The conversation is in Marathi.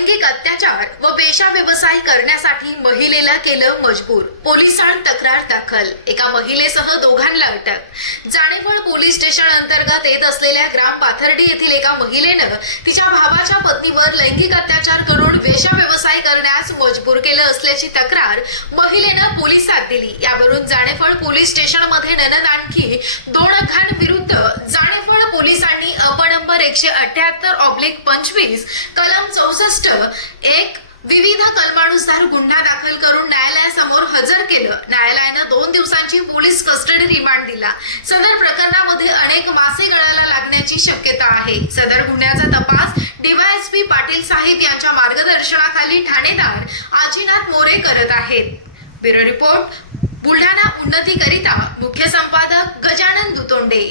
अत्याचार व वेशा व्यवसाय करण्यासाठी महिलेला केलं मजबूर. पोलिसांत तक्रार दाखल. एका महिलेसह दोघांना अटक. जाणेफळ पोलीस स्टेशन अंतर्गत येत असलेल्या ग्राम पाथर्डी येथील एका महिलेनं तिच्या भावाच्या पत्नीवर लैंगिक अत्याचार करून वेशा व्यवसाय करण्यास मजबूर केलं असल्याची तक्रार महिलेनं पोलिसात दिली. यावरून जाणेफळ पोलीस स्टेशनमध्ये ननद आणखी दोन घांविरुद्ध नंबर एकशे अठ्याहत्तर ऑब्लिक पंचवीस कलम चौसष्ट एक विविध कलमानुसार गुन्हा दाखल करून न्यायालयासमोर हजर केलं. न्यायालयानं दोन दिवसांची पोलीस कस्टडी रिमांड दिला. सदर प्रकरणामध्ये अनेक मासे गळाला लागण्याची शक्यता आहे. सदर गुन्ह्याचा तपास डीवायएसपी पाटील साहेब यांच्या मार्गदर्शनाखाली ठाणेदार आजीनाथ मोरे करत आहेत. ब्युरो रिपोर्ट बुलढाणा उन्नतीकरिता मुख्य संपादक गजानन दुतोंडे.